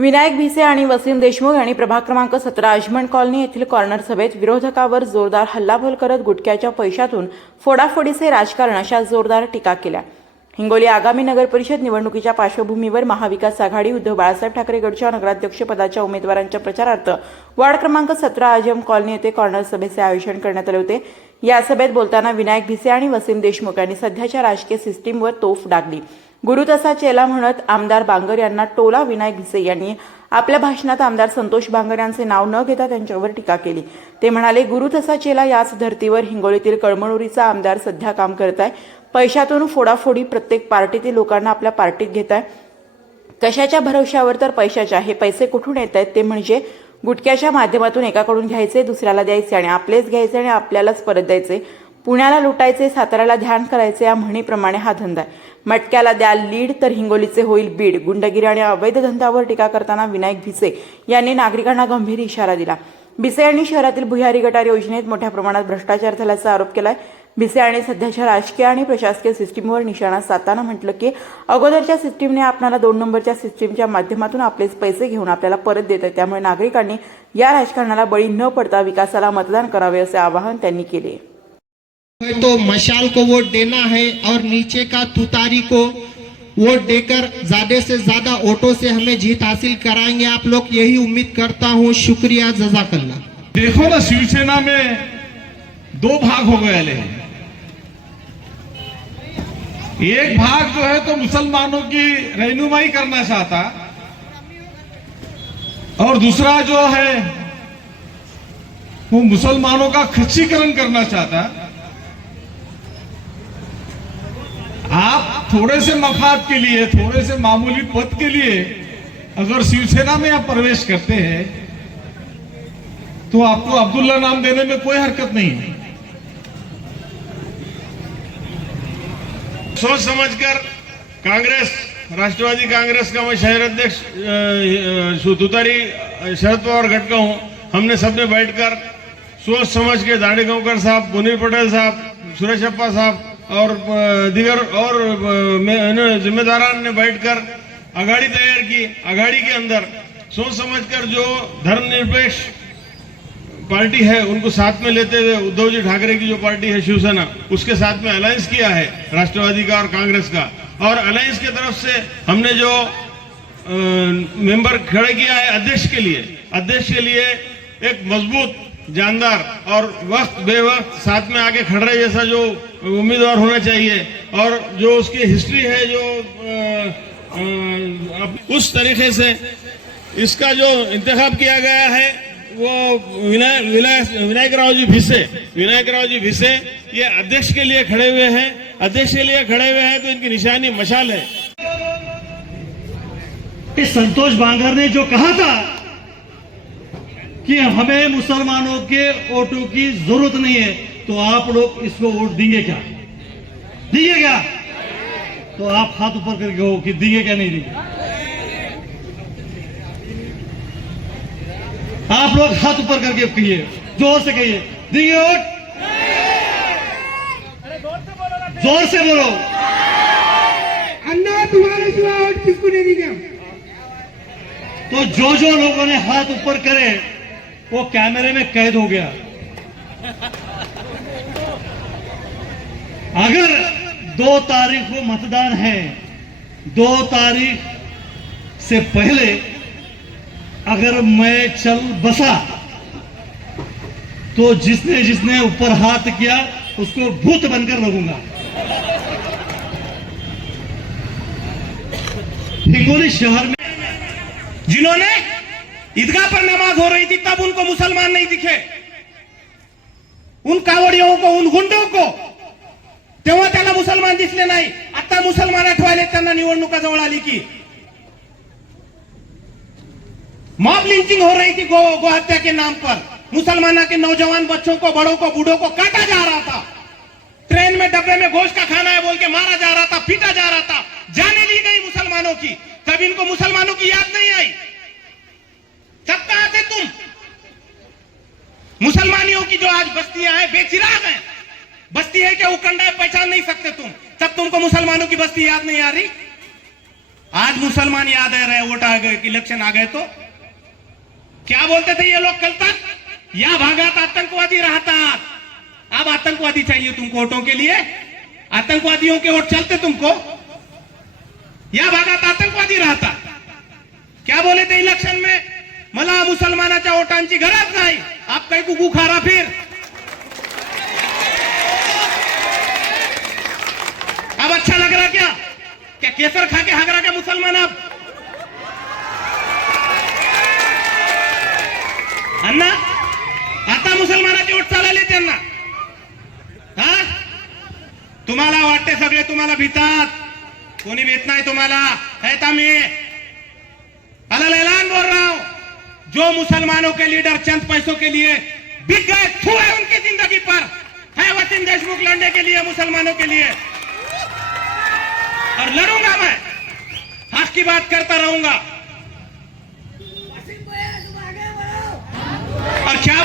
विनायक भिसे आणि वसीम देशमुख यांनी प्रभाग क्रमांक 17 अजमन कॉलनी येथील कॉर्नर सभेत विरोधकावर जोरदार हल्लाबोल करत गुटख्याच्या पैशातून फोडाफोडीचे राजकारण अशा जोरदार टीका केल्या। हिंगोली आगामी नगर परिषद निवडणुकीच्या पार्श्वभूमीवर महाविकास आघाडी उद्धव बाळासाहेब ठाकरे गटच्या नगराध्यक्ष पदाच्या उमेदवारांच्या प्रचारार्थ वार्ड क्रमांक 17 अजम कॉलनी येथे कॉर्नर सभेचे आयोजन करण्यात आले होते। या सभेत बोलताना विनायक भिसे आणि वसीम देशमुख यांनी सध्याच्या राजकीय सिस्टीमवर तोफ डागली। गुरु तसा चेला म्हणत आमदार बांगर यांना टोला विनायक भिसे यांनी आपल्या भाषणात आमदार संतोष बांगर यांचे नाव न घेता त्यांच्यावर टीका केली। ते म्हणाले, गुरु तसा चेला याच धर्तीवर हिंगोलीतील कळमनुरीचा आमदार सध्या काम करत आहे। पैशातून फोडाफोडी प्रत्येक पार्टीतील लोकांना आपल्या पार्टीत घेत आहे। कशाच्या भरवशावर तर पैशाच्या। हे पैसे कुठून येत आहेत ते म्हणजे गुटख्याच्या माध्यमातून एकाकडून घ्यायचे, दुसऱ्याला द्यायचे आणि आपलेच घ्यायचे आणि आपल्यालाच परत द्यायचे। पुण्याला लुटायचे, साताऱ्याला ध्यान करायचे या म्हणीप्रमाणे हा धंदा आहे। मटक्याला द्या लीड तर हिंगोलीचे होईल बीड। गुंडगिरी आणि अवैध धंद्यावर टीका करताना विनायक भिसे यांनी नागरिकांना गंभीर इशारा दिला। भिसे यांनी शहरातील भुयारी गटार योजनेत मोठ्या प्रमाणात भ्रष्टाचार झाल्याचा आरोप केलाय। भिसे यांनी सध्याच्या राजकीय आणि प्रशासकीय सिस्टीमवर निशाणा साधताना म्हटलं की अगोदरच्या सिस्टीमने आपल्याला 2 नंबरच्या सिस्टीमच्या माध्यमातून आपलेच पैसे घेऊन आपल्याला परत देत आहे। त्यामुळे नागरिकांनी या राजकारणाला बळी न पडता विकासाला मतदान करावे असे आवाहन त्यांनी केले। तो मशाल को वोट देना है और नीचे का तुतारी को वोट देकर ज्यादा से ज्यादा वोटों से हमें जीत हासिल कराएंगे आप लोग, यही उम्मीद करता हूँ। शुक्रिया, जज़ाकल्लाह। देखो ना, शिवसेना में 2 भाग हो गए हैं। एक भाग जो है तो मुसलमानों की रहनुमाई करना चाहता और दूसरा जो है वो मुसलमानों का खच्चीकरण करना चाहता। आप थोड़े से मफाद के लिए, थोड़े से मामूली पद के लिए अगर शिवसेना में आप प्रवेश करते हैं तो आपको अब्दुल्ला नाम देने में कोई हरकत नहीं है। सोच समझकर कांग्रेस, राष्ट्रवादी कांग्रेस का मैं शहर अध्यक्ष तुतारी शरद पवार गट का हूं। हमने सबने बैठकर सोच समझ के दाढ़ीगांवकर साहब, मुनीर पटेल साहब, सुरेश अप्पा साहब और दीगर और जिम्मेदारान ने बैठकर अघाड़ी तैयार की। अघाड़ी के अंदर सोच समझकर जो धर्मनिरपेक्ष पार्टी है उनको साथ में लेते हुए उद्धव जी ठाकरे की जो पार्टी है शिवसेना, उसके साथ में अलायंस किया है राष्ट्रवादी का और कांग्रेस का। और अलायंस की तरफ से हमने जो मेंबर खड़े किया है अध्यक्ष के लिए एक मजबूत, जानदार और वक्त बेवक्त साथ में आके खड़े जैसा जो उम्मीदवार होना चाहिए और जो उसकी हिस्ट्री है जो उस तरीके से इसका जो इंतखाब किया गया है वो विनायक राव जी भिसे ये अध्यक्ष के लिए खड़े हुए हैं। अध्यक्ष के लिए खड़े हुए हैं तो इनकी निशानी मशाल है। कि संतोष बांगर ने जो कहा था कि हमें मुसलमानों के वोटों की जरूरत नहीं है, तो आप लोग इसको वोट देंगे क्या? देंगे क्या? तो आप हाथ ऊपर करके हो कि देंगे क्या नहीं देंगे? आप लोग हाथ ऊपर करके कहिए, जोर से कहिए, देंगे वोट? जोर से बोलो। अन्ना तुम्हारे सिवा वोट किसको नहीं देंगे? तो जो लोगों ने हाथ ऊपर करे वो कैमरे में कैद हो गया। अगर 2 तारीख को मतदान है, 2 तारीख से पहले अगर मैं चल बसा तो जिसने ऊपर हाथ किया उसको भूत बनकर लगूंगा। हिंगोली शहर में जिन्होंने ईदगाह पर नमाज हो रही थी तब उनको मुसलमान नहीं दिखे, उन कावड़ियों को, उन गुंडों को तेव्हा त्यांना मुसलमान दिसले नाही। आता मुसलमान आठवायले त्यांना निवडणुका जवळ आली की मॉब लिंचिंग हो रही थी गो हत्या के नाम पर। मुसलमानों के नौजवान बच्चों को, बड़ों को, बूढ़ों को काटा जा रहा था। ट्रेन में डब्बे में गोश्त का खाना है बोल के मारा जा रहा था, पीटा जा रहा था। जाने ली गई मुसलमानों की, तब इनको मुसलमानों की याद नहीं आई। तब कहां थे तुम? मुसलमानियों की जो आज बस्तियां हैं बेचिराग हैं, बस्ती है क्या उकंडा है, पहचान नहीं सकते तुम, तब तुमको मुसलमानों की बस्ती याद नहीं आ रही? आज मुसलमान याद आ रहे वोट आ गए, इलेक्शन आ गए तो क्या बोलते थे ये लोग कल तक? या भागात आतंकवादी रहतात, अब आतंकवादी चाहिए तुमको वोटों के लिए? आतंकवादियों के वोट चलते तुमको? या भागात आतंकवादी राहतात. क्या बोले थे इलेक्शन में? मला मुसलमानाच्या वोटांची गरज नाही, आप काही कुकू खारा फिर. अब अच्छा लग रहा क्या? क्या केसर खा के हाग रहा क्या मुसलमान अब? अण्णा आता मुसलमानाचे वोट चालले त्यांना. हा, तुम्हाला वाटते सगळे तुम्हाला भीतात, कोणी भीत नाही तुम्हाला. है तामी अलग ऐलान बोल रहा हूं, जो मुसलमानों के लीडर चंद पैसों के लिए बिक गए, थू है उनकी जिंदगी पर. है वसीम देशमुख लड़ने के लिए मुसलमानों के लिए, और लड़ूंगा मैं, हक की बात करता रहूंगा. और क्या